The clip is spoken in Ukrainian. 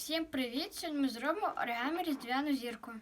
Всім привіт! Сьогодні ми зробимо оригамі різдвяну зірку.